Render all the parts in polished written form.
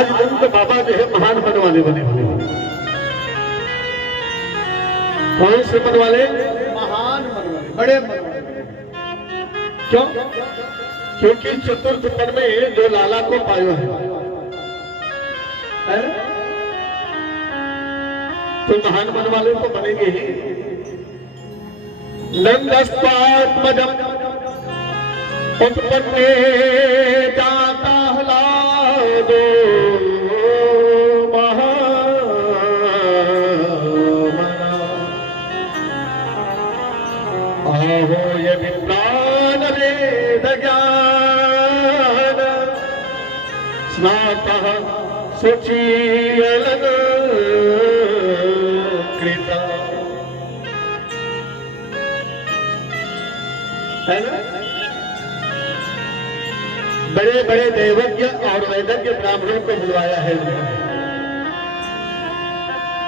आज नंद बाबा जो है महान मन वाले बने हुए हैं। कौन से मन वाले? महान मन वाले, बड़े मन वाले। क्यों? क्योंकि चतुर्थ पद में जो लाला को पायो है, तो महान मन वाले तो बनेंगे ही। नंदस्तात्मजम उत्पन्ने जाता ह्लादो महामना आहो ये विद्वान वेद ज्ञान स्नातः शुचियलन कृता। है ना? बड़े बड़े देवज्ञ और वेदज्ञ ब्राह्मणों को बुलवाया है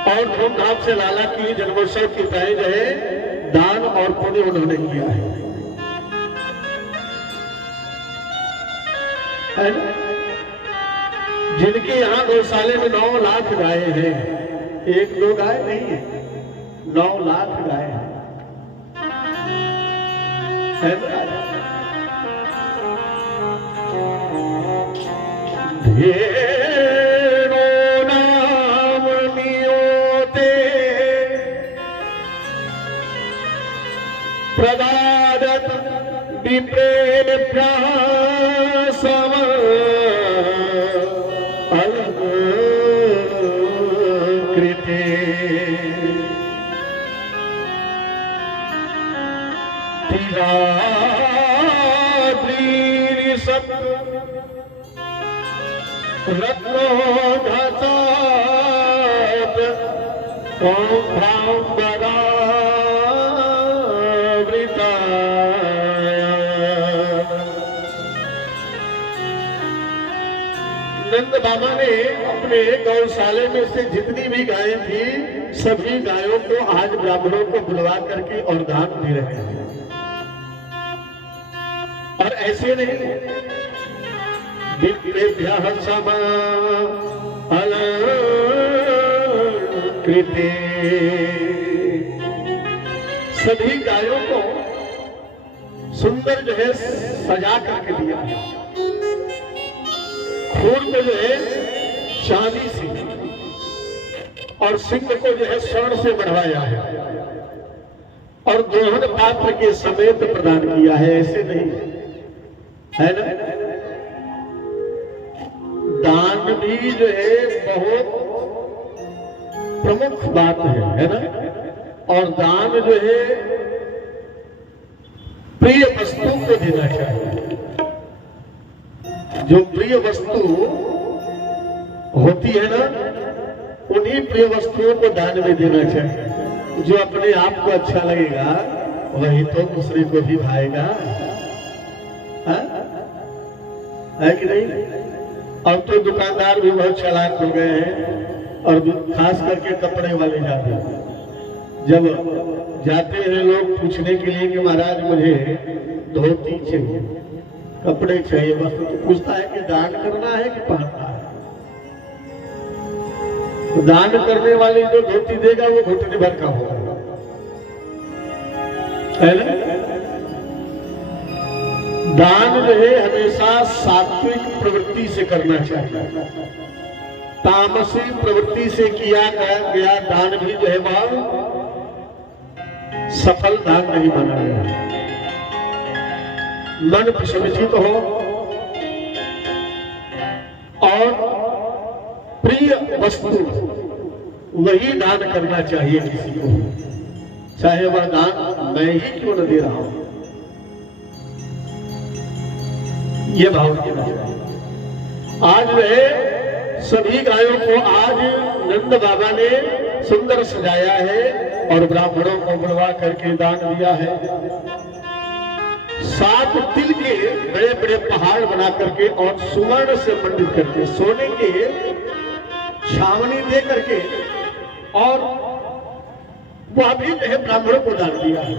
और धूमधाम से लाला की जन्मोत्सव की तय जो है दान और पुण्य उन्होंने किया है ना? जिनके यहाँ गौशाले में 9 लाख गाय हैं, 1-2 गाय नहीं है, 9 लाख गाय है ना? धेरो नाम नियोते प्रदादत विप्रेभ्यः सम अलङ्कृते। तिलाद्रीरिषत् रत्नोधसात् कौम्भाम्बरावृता। नंद बाबा ने अपने गौशाले में से जितनी भी गायें थी सभी गायों को आज ब्राह्मणों को बुलवा करके और दान दे रहे हैं। और ऐसे नहीं, विप्रेभ्यः सम अलङ्कृते, सभी गायों को सुंदर जो है सजा करके दिया है। खूर को जो है चांदी से और सिंह को जो है स्वर्ण से बढ़वाया है और दोहन पात्र के समेत प्रदान किया है। ऐसे नहीं है ना? दान भी जो है बहुत प्रमुख बात है ना? और दान जो है प्रिय वस्तु को देना चाहिए। जो प्रिय वस्तु होती है ना, उन्हीं प्रिय वस्तुओं को दान में देना चाहिए। जो अपने आप को अच्छा लगेगा वही तो दूसरे को भी भाएगा, है कि नहीं? अब तो दुकानदार भी बहुत चालाक हो गए हैं और खास करके कपड़े वाले जाते हैं। जब जाते हैं लोग पूछने के लिए कि महाराज मुझे धोती चाहिए, कपड़े चाहिए, बस तो पूछता है कि दान करना है कि पहनना है। तो दान करने वाले जो धोती देगा वो घुटने भर का होगा, है ना? दान जो है हमेशा सात्विक प्रवृत्ति से करना चाहिए। तामसी प्रवृत्ति से किया गया दान भी जो है वह सफल दान नहीं माना गया। मन प्रसन्नचित हो और प्रिय वस्तु वही दान करना चाहिए किसी को, चाहे वह दान मैं ही क्यों न दे रहा हूं। ये भाव देना चाहिए। आज वह सभी गायों को आज नंद बाबा ने सुंदर सजाया है और ब्राह्मणों को बुलवा करके दान दिया है। 7 तिल के बड़े बड़े पहाड़ बना करके और सुवर्ण से मंडित करके, सोने के छावनी दे करके और वह भी जो है ब्राह्मणों को दान दिया है।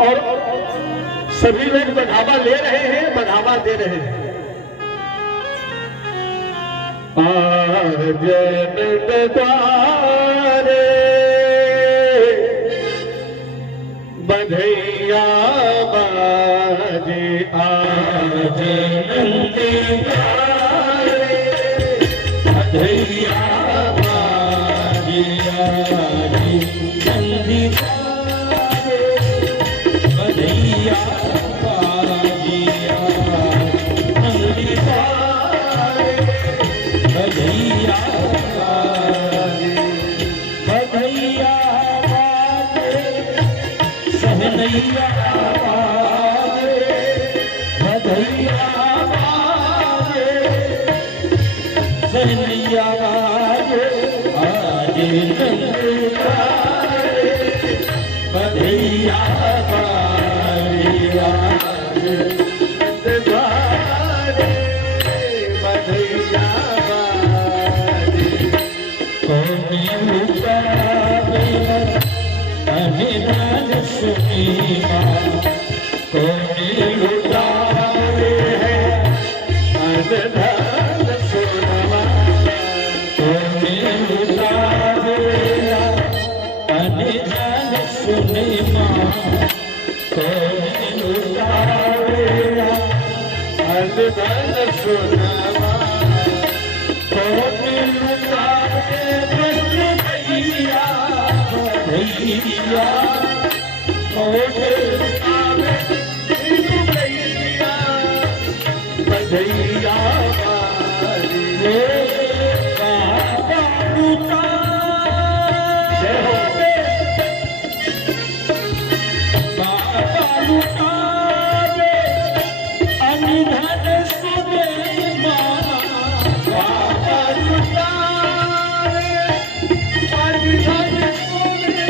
और सभी लोग बढ़ावा ले रहे हैं, बढ़ावा दे रहे हैं। आज नंद द्वारे बधैया बाजे आज नंद द्वारे बधैया बाजे आज नंद द्वारे बधैया बाजे आज नंद द्वारे बधैया बाजे बधैया बाजे सहनैया बाजे बधैया बाजे सहनैया बाजे आज नंद द्वारे बधैया बाजे आज नंद द्वारे बधैया बाजे कौन लुटावे अनिदान सुनीमा कौन लुटावे है अनिदान सुनमा कौन लुटावे अनिदान सुनीमा कौन लुटावे अनिदान सुनमा कौन लुटावे कृष्ण भैया भैया कौन लुटावे कृष्ण भैया भैया बाजे बाबा लुटावे बाबा लुटावे अनिधन सुने बाबा लुटावे अनिधन सुने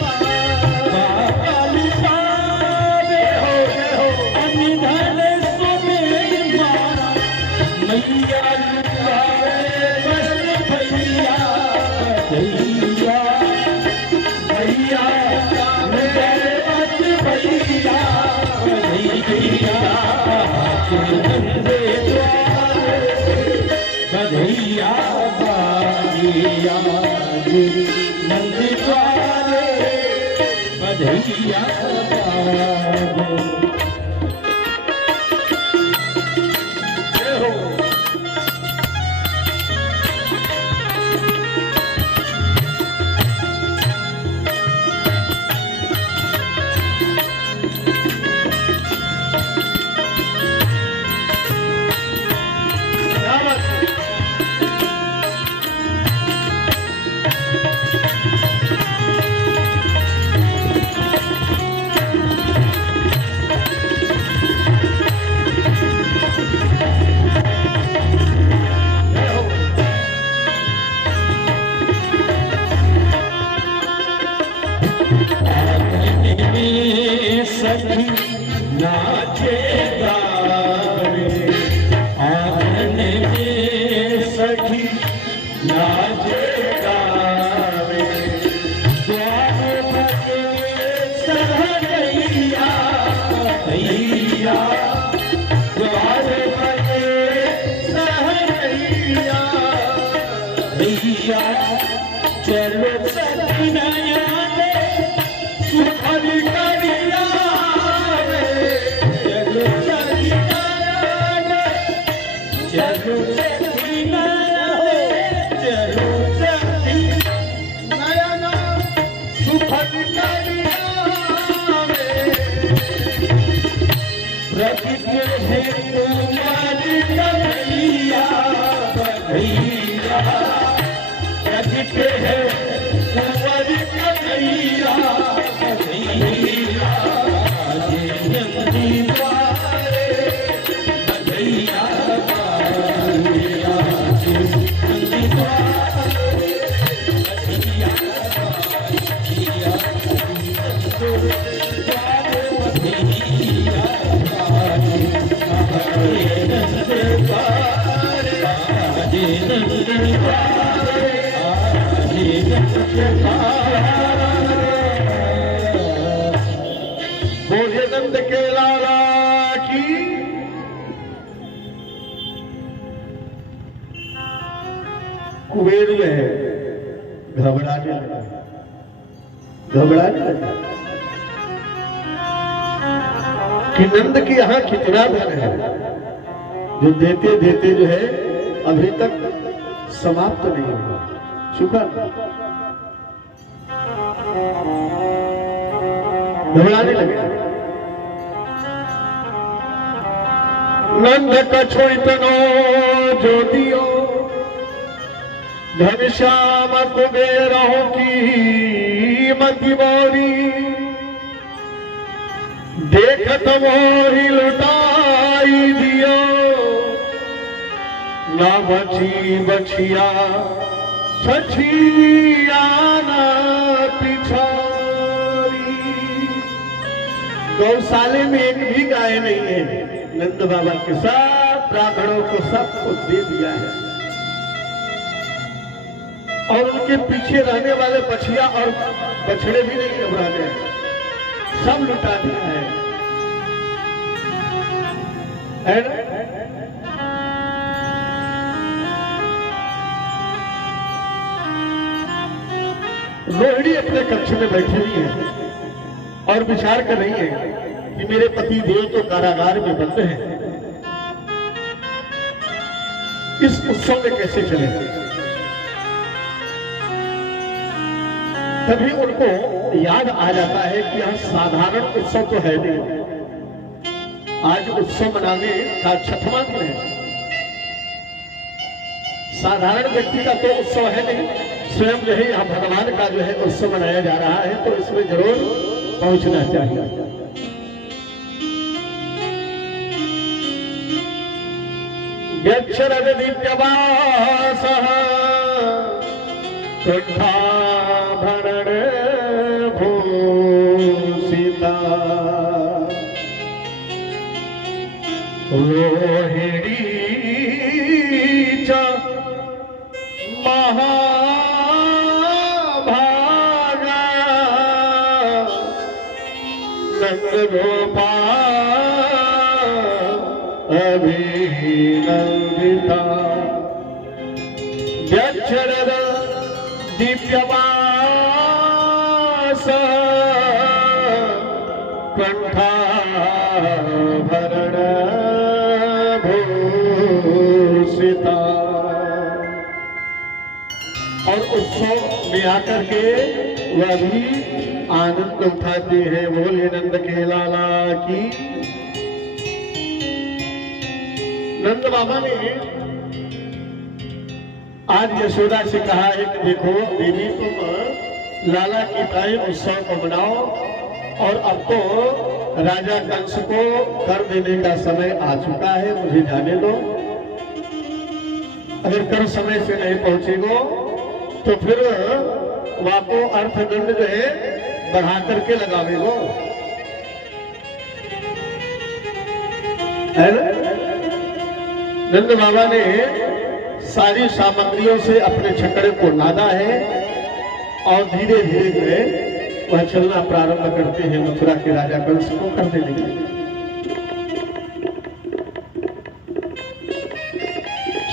बाबा लुटावे अनिधन सुने मैया लुटावे कृष्ण भैया भैया भैया भैया भैया नंदे द्वारे बधैया बाजिया नंद द्वारे बधैया बाजे सखी नाचे गावे आंगन में सखी नाचे गावे द्वार बजे सहनैया भैया द्वार बजे सहनैया भैया चलो सखी नया सुखल करिया चलो चलो चलो नयना सुखल करिया प्रदीप है तुम्हारी कन्हैया भैया प्रदीप है तुम्हारी कन्हैया भैया नंदी द्वारे बधैया बाजिया नंदी द्वारे बधैया बाजिया द्वारे बधैया बाजिया नंद द्वारे बाजे नंद द्वारे आजे नंद द्वारे बोले नंद के लाला की कुबेर जो है घबराने लगा, घबराने लगा कि नंद के यहाँ कितना धन है जो देते देते जो है अभी तक समाप्त नहीं हुआ। शुक्र घबराने लगे। नंद कछो इतनो जो दियो घनश्याम कुबेरों की मति बोरी देखत मोहि लुटाई दियो ना बची बछिया छछिया ना पिछारी। गौशाले में एक भी गाय नहीं है। नंद बाबा के सब ब्राह्मणों को सब कुछ दे दिया है और उनके पीछे रहने वाले बछिया और बछड़े भी नहीं घबराने, सब लुटा दिया है ना? रोहिणी अपने कक्ष में बैठी हुई है और विचार कर रही है कि मेरे पति देव तो कारागार में बंद हैं, इस उत्सव में कैसे चले। तभी उनको याद आ जाता है कि यह साधारण उत्सव तो है नहीं, आज उत्सव मनाने का 6वां दिन है। साधारण व्यक्ति का तो उत्सव है नहीं, स्वयं जो है यहाँ भगवान का जो है उत्सव मनाया जा रहा है, तो इसमें जरूर पहुंचना चाहिए। यक्षरद दिव्यवासः कुण्ठाभरण भूषिता रोहिणी च महाभागा नंदगोपा अभिनंदिता व्यक्षरद दिव्यवास कंठाभरण भूषिता। और उत्सव में आकर के वह भी आनंद उठाते हैं। बोले नंद के लाला की। नंद बाबा ने आज यशोदा से कहा है कि देखो देवी, तुम लाला की ताई उत्सव को मनाओ और अब तो राजा कंस को कर देने का समय आ चुका है, मुझे जाने दो। अगर कर समय से नहीं पहुंचेगो तो फिर वहां को अर्थदंड जो है बढ़ा करके लगावेगो। नंद बाबा ने सारी सामग्रियों से अपने छकड़े को नादा है और धीरे धीरे जो है वह चलना प्रारंभ करते हैं मथुरा के राजा कंस को कर देने के लिए।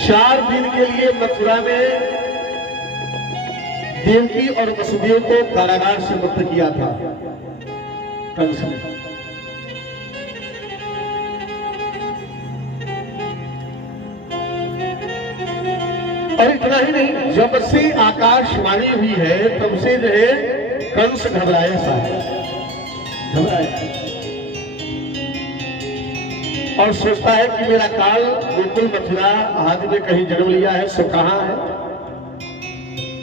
4 दिन के लिए मथुरा में देवकी और वसुदेव को कारागार से मुक्त किया था कंस ने। और इतना ही नहीं, जब से आकाशवाणी हुई है तब से जो है कंस घबराया सा है, घबराया और सोचता है कि मेरा काल गोकुल मथुरा आदि में कहीं जन्म लिया है, सो कहाँ है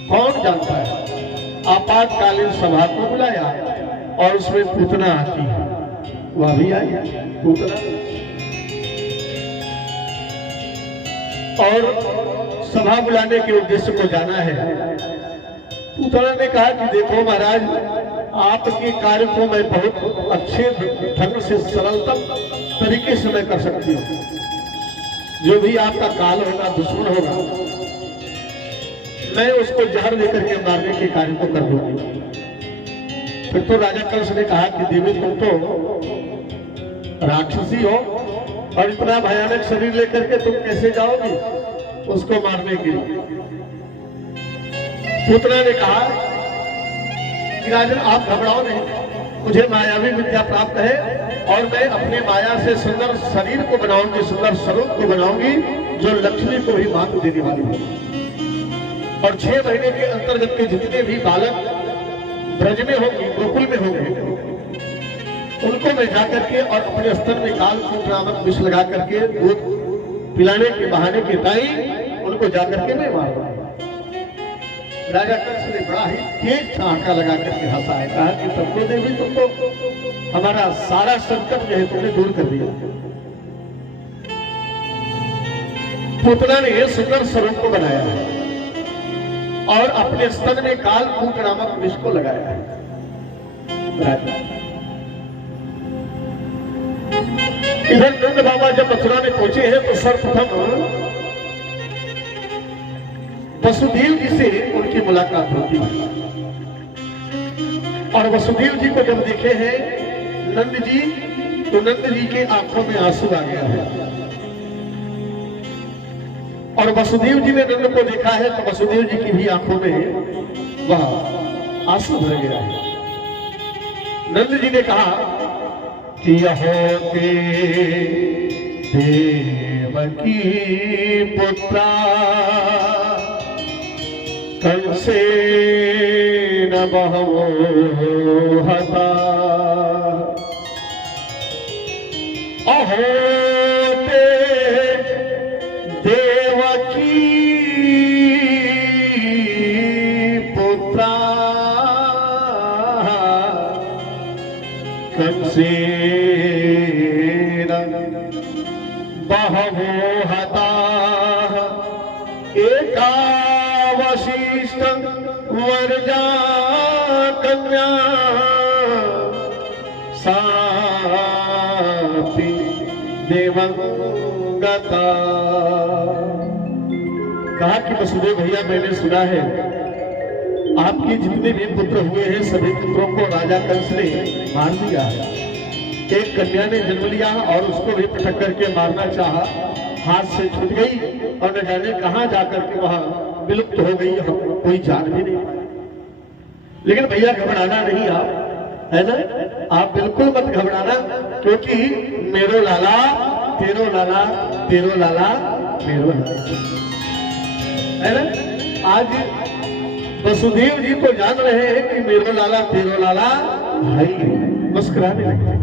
कौन जानता है। आपातकालीन सभा को बुलाया और उसमें पूतना आती है, वह भी आई पूतना। और सभा बुलाने के उद्देश्य को जाना है। पूतना ने कहा कि देखो महाराज, आपके कार्य को मैं बहुत अच्छे ढंग से सरलतम तरीके से मैं कर सकती हूँ। जो भी आपका काल होगा, दुश्मन होगा, मैं उसको जहर लेकर के मारने के कार्य को कर दूंगी। फिर तो राजा कंस ने कहा कि देवी, तुम तो राक्षसी हो और इतना भयानक शरीर लेकर के तुम कैसे जाओगी उसको मारने के लिए। पूतना ने कहा कि राजन आप घबराओ नहीं, मुझे मायावी विद्या प्राप्त है और मैं अपने माया से सुंदर शरीर को बनाऊंगी, सुंदर स्वरूप को बनाऊंगी जो लक्ष्मी को भी मात देने वाली है। और 6 महीने के अंतर्गत के जितने भी बालक ब्रज में होंगे, गोकुल में होंगे, उनको मैं जाकर के और अपने स्तन में कालकूट नामक विष लगा करके दूध पिलाने के बहाने के ताई उनको जाकर के मैं मारूंगा। राजा कंस ने बड़ा ही तेज ठहाका लगा करके हंसा है, कहा कि तत्व देवी तुम तो हमारा सारा संकट जो है तुमने दूर कर दिया। पूतना ने सुंदर स्वरूप को बनाया है और अपने स्तन में कालकूट नामक विष को लगाया है। राजा इधर नंद बाबा जब मथुरा में पहुंचे हैं तो सर्वप्रथम वसुदेव जी से उनकी मुलाकात होती है और वसुदेव जी को जब देखे हैं नंद जी तो नंद जी के आंखों में आंसू आ गया है और वसुदेव जी ने नंद को देखा है तो वसुदेव जी की भी आंखों में वह आंसू भर गया है। नंद जी ने कहा कि यहो के देवकी पुत्रा कंसेन बहवो हता अहो ते देवकी पुत्रा कंसेन बहवो हता एका वशिष्ठ वर्जा कन्या सापि देवंगता। कहा कि वसुदेव भैया मैंने सुना है आपके जितने भी पुत्र हुए हैं सभी पुत्रों को राजा कंस ने मार दिया है। एक कन्या ने जन्म लिया और उसको भी पटक करके मारना चाहा, हाथ से छूट गई और न जाने कहां जाकर के वहां विलुप्त हो गई, हम कोई जान भी नहीं पाया। लेकिन भैया घबराना नहीं आप, है ना, आप बिल्कुल मत घबराना क्योंकि मेरो लाला तेरो लाला तेरो लाला मेरो लाला, है ना। आज वसुदेव जी तो जान रहे हैं कि मेरो लाला तेरो लाला भाई, मुस्कुराने लगे।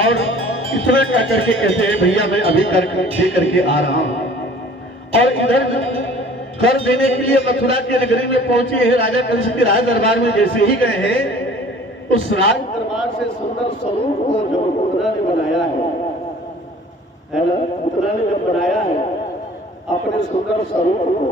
और इतना क्या करके कहते हैं भैया मैं अभी कर दे करके आ रहा हूं। और इधर कर देने के लिए मथुरा की नगरी में पहुंचे हैं। राजा कंस के राज दरबार में जैसे ही गए हैं उस राज दरबार से सुंदर स्वरूप को जब पूतना ने बनाया है ना, पूतना ने जब बनाया है अपने सुंदर स्वरूप को